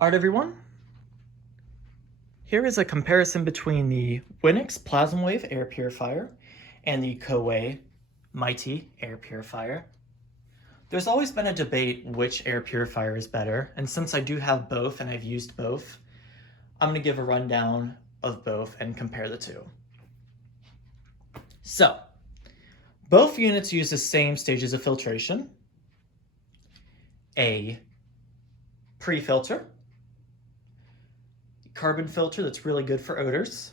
Alright everyone, here is a comparison between the Winix PlasmaWave air purifier and the Coway Mighty air purifier. There's always been a debate which air purifier is better, and since I do have both and I've used both, I'm going to give a rundown of both and compare the two. So, both units use the same stages of filtration: a pre-filter, carbon filter that's really good for odors,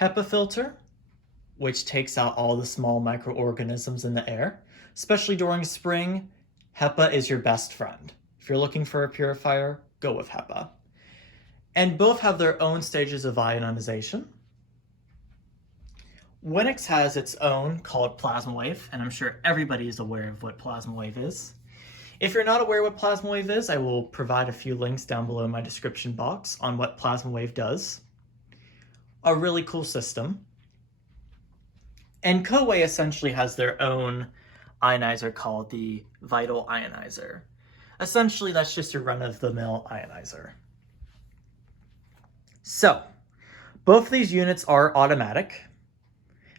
HEPA filter, which takes out all the small microorganisms in the air. Especially during spring, HEPA is your best friend. If you're looking for a purifier, go with HEPA. And both have their own stages of ionization. Winix has its own called PlasmaWave, and I'm sure everybody is aware of what PlasmaWave is. If you're not aware what PlasmaWave is, I will provide a few links down below in my description box on what PlasmaWave does. A really cool system. And Coway essentially has their own ionizer called the Vital Ionizer. Essentially, that's just your run-of-the-mill ionizer. So, both of these units are automatic.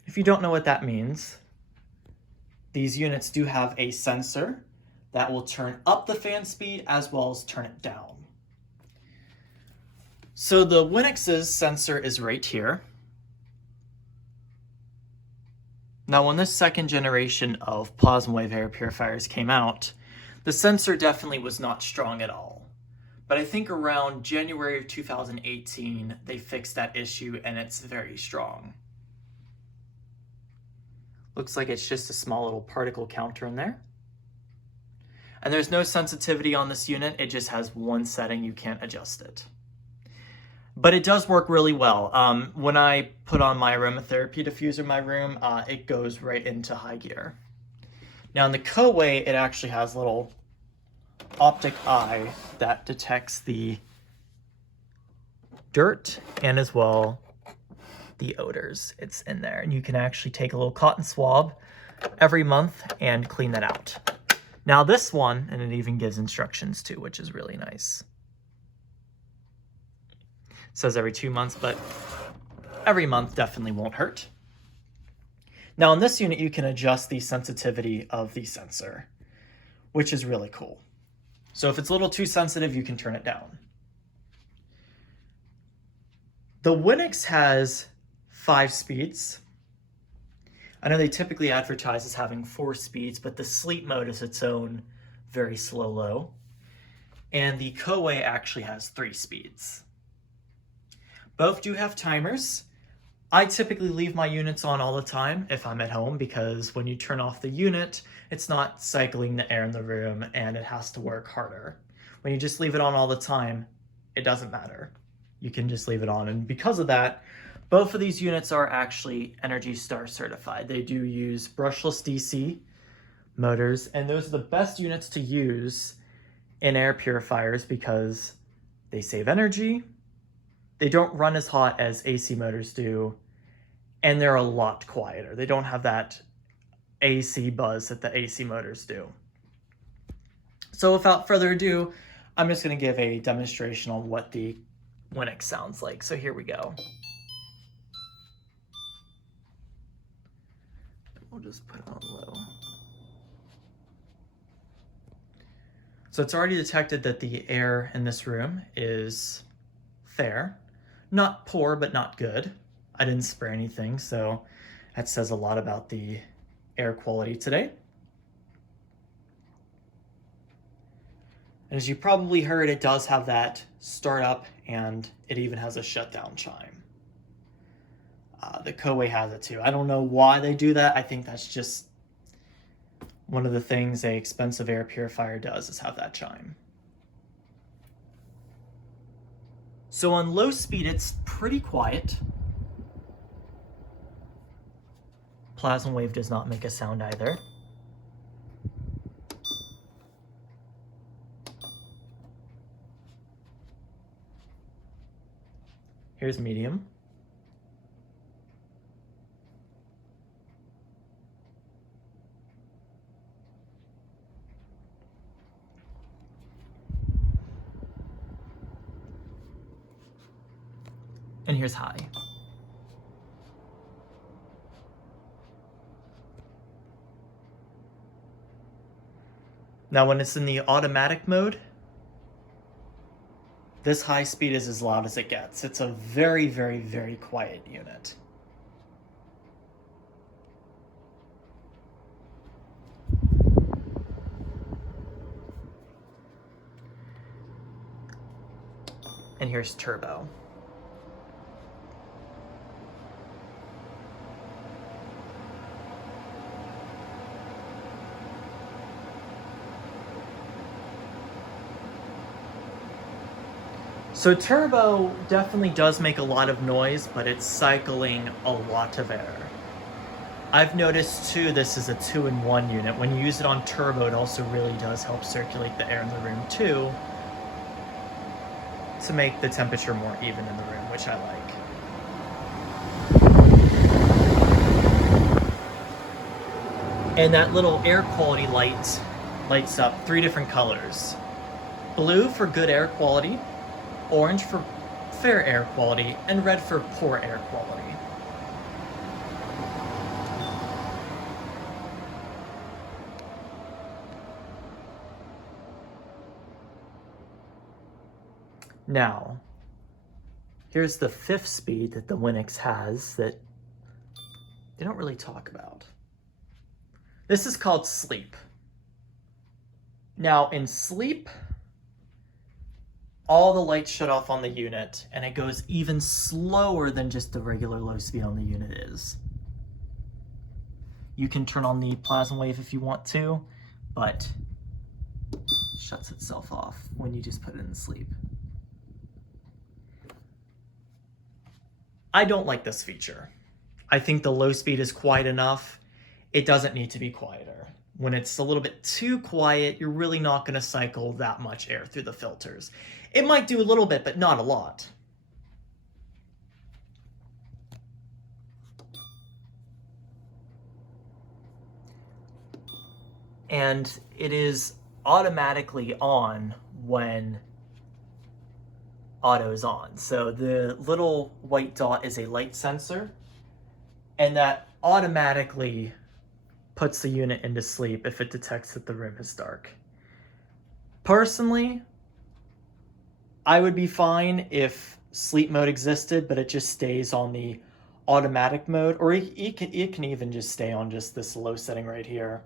If you don't know what that means, these units do have a sensor that will turn up the fan speed as well as turn it down. So the Winix's sensor is right here. Now when this second generation of PlasmaWave air purifiers came out, the sensor definitely was not strong at all. But I think around January of 2018, they fixed that issue and it's very strong. Looks like it's just a small little particle counter in there. And there's no sensitivity on this unit, it just has one setting, you can't adjust it. But it does work really well. When I put on my aromatherapy diffuser in my room, it goes right into high gear. Now in the Coway, it actually has a little optic eye that detects the dirt and as well the odors. It's in there, and you can actually take a little cotton swab every month and clean that out. Now this one, and it even gives instructions too, which is really nice. It says every 2 months, but every month definitely won't hurt. Now in this unit, you can adjust the sensitivity of the sensor, which is really cool. So if it's a little too sensitive, you can turn it down. The Winix has 5 speeds. I know they typically advertise as having 4 speeds, but the sleep mode is its own very slow low. And the Coway actually has 3 speeds. Both do have timers. I typically leave my units on all the time if I'm at home, because when you turn off the unit, it's not cycling the air in the room and it has to work harder. When you just leave it on all the time, it doesn't matter. You can just leave it on, and because of that, both of these units are actually ENERGY STAR certified. They do use brushless DC motors, and those are the best units to use in air purifiers because they save energy, they don't run as hot as AC motors do, and they're a lot quieter. They don't have that AC buzz that the AC motors do. So without further ado, I'm just going to give a demonstration on what the Winix sounds like. So here we go. We'll just put it on low. So it's already detected that the air in this room is fair. Not poor, but not good. I didn't spray anything, so that says a lot about the air quality today. And as you probably heard, it does have that startup, and it even has a shutdown chime. The Coway has it too. I don't know why they do that. I think that's just one of the things an expensive air purifier does, is have that chime. So on low speed, it's pretty quiet. PlasmaWave does not make a sound either. Here's medium. And here's high. Now when it's in the automatic mode, this high speed is as loud as it gets. It's a very, very, very quiet unit. And here's turbo. So turbo definitely does make a lot of noise, but it's cycling a lot of air. I've noticed too, this is a 2-in-1 unit. When you use it on turbo, it also really does help circulate the air in the room too, to make the temperature more even in the room, which I like. And that little air quality light lights up 3 different colors. Blue for good air quality, orange for fair air quality, and red for poor air quality. Now, here's the 5th speed that the Winix has that they don't really talk about. This is called sleep. Now, in sleep, all the lights shut off on the unit, and it goes even slower than just the regular low speed on the unit is. You can turn on the PlasmaWave if you want to, but it shuts itself off when you just put it in sleep. I don't like this feature. I think the low speed is quiet enough. It doesn't need to be quieter. When it's a little bit too quiet, you're really not going to cycle that much air through the filters. It might do a little bit, but not a lot. And it is automatically on when auto is on. So the little white dot is a light sensor, and that automatically puts the unit into sleep if it detects that the room is dark. Personally, I would be fine if sleep mode existed, but it just stays on the automatic mode, or it can even just stay on just this low setting right here.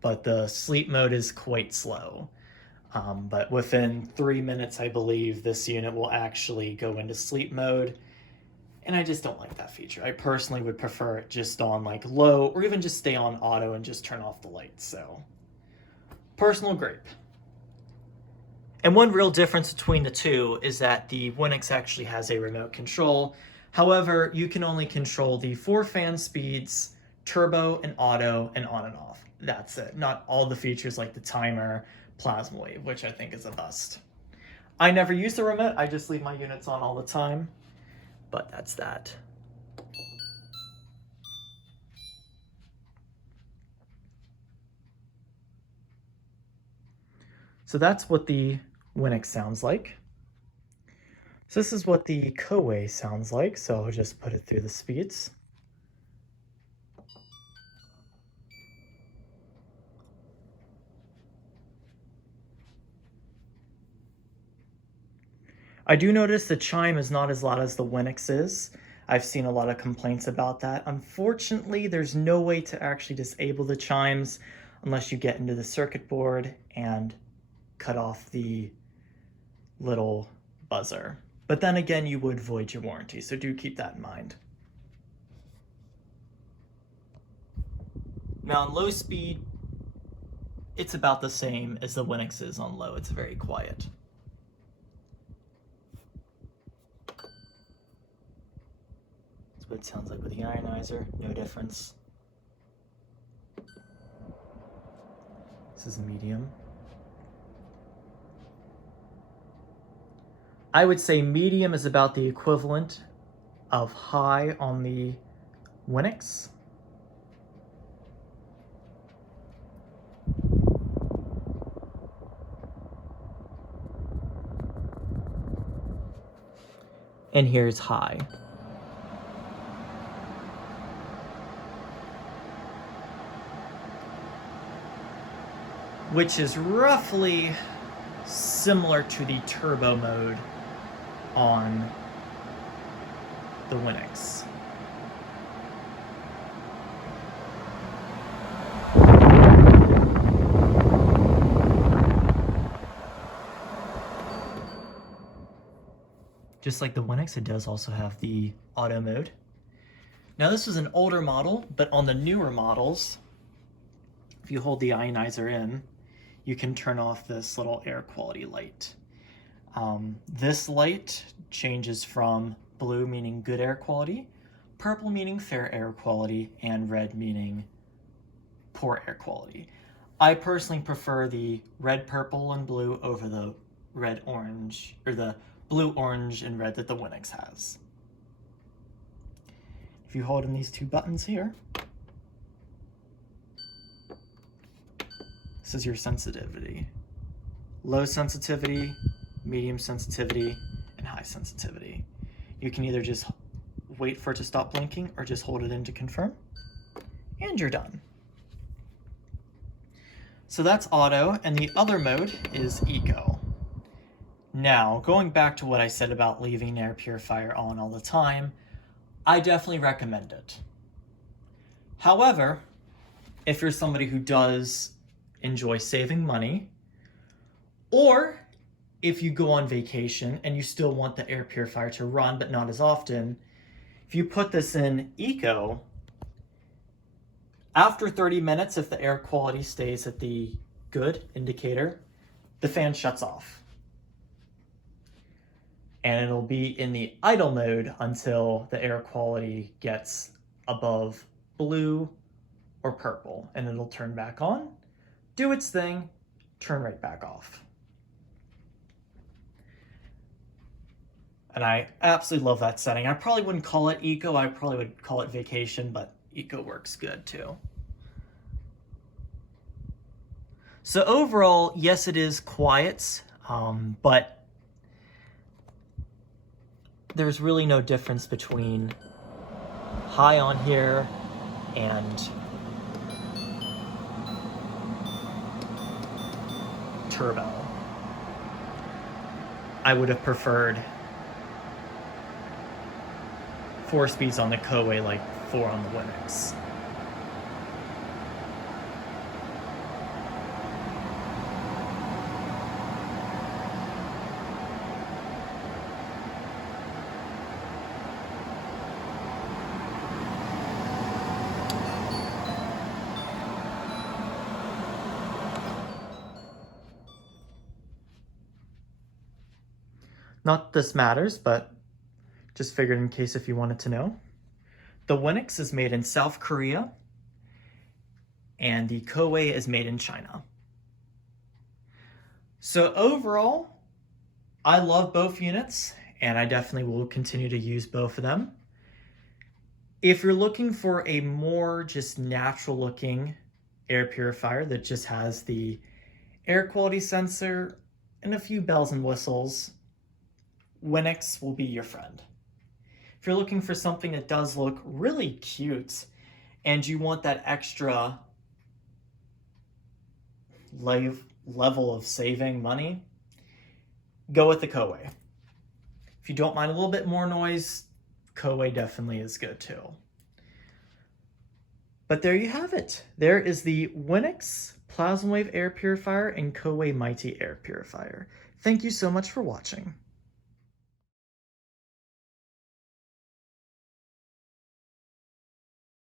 But the sleep mode is quite slow. But within 3 minutes, I believe, this unit will actually go into sleep mode. And I just don't like that feature. I personally would prefer it just on like low, or even just stay on auto and just turn off the lights. So, personal grape. And one real difference between the two is that the Winix actually has a remote control. However, you can only control the 4 fan speeds, turbo and auto, and on and off. That's it. Not all the features like the timer, PlasmaWave, which I think is a bust. I never use the remote. I just leave my units on all the time. But that's that. So that's what the Winix sounds like. So this is what the Coway sounds like. So I'll just put it through the speeds. I do notice the chime is not as loud as the Winix is. I've seen a lot of complaints about that. Unfortunately, there's no way to actually disable the chimes unless you get into the circuit board and cut off the little buzzer. But then again, you would void your warranty, so do keep that in mind. Now on low speed, it's about the same as the Winix is on low. It's very quiet. That's what it sounds like with the ionizer, no difference. This is medium. I would say medium is about the equivalent of high on the Winix. and here's high. Which is roughly similar to the turbo mode on the Winix. Just like the Winix, it does also have the auto mode. Now this is an older model, but on the newer models, if you hold the ionizer in, you can turn off this little air quality light. This light changes from blue meaning good air quality, purple meaning fair air quality, and red meaning poor air quality. I personally prefer the red, purple, and blue over the red, orange, or the blue, orange, and red that the Winix has. If you hold in these two buttons here, this is your sensitivity. Low sensitivity, medium sensitivity, and high sensitivity. You can either just wait for it to stop blinking or just hold it in to confirm, and you're done. So that's auto, and the other mode is eco. Now, going back to what I said about leaving air purifier on all the time, I definitely recommend it. However, if you're somebody who does enjoy saving money, or if you go on vacation and you still want the air purifier to run but not as often, if you put this in eco, after 30 minutes, if the air quality stays at the good indicator, the fan shuts off. And it'll be in the idle mode until the air quality gets above blue or purple, and it'll turn back on, do its thing, turn right back off. And I absolutely love that setting. I probably wouldn't call it eco, I probably would call it vacation, but eco works good too. So overall, yes, it is quiet, but there's really no difference between high on here and turbo. I would have preferred 4 speeds on the Coway, like 4 on the Winix. Not this matters, but just figured in case if you wanted to know. The Winix is made in South Korea, and the Coway is made in China. So overall, I love both units, and I definitely will continue to use both of them. If you're looking for a more just natural looking air purifier that just has the air quality sensor and a few bells and whistles, Winix will be your friend. If you're looking for something that does look really cute and you want that extra level of saving money, go with the Coway. If you don't mind a little bit more noise, Coway definitely is good too. But there you have it. There is the Winix PlasmaWave air purifier and Coway Mighty air purifier. Thank you so much for watching.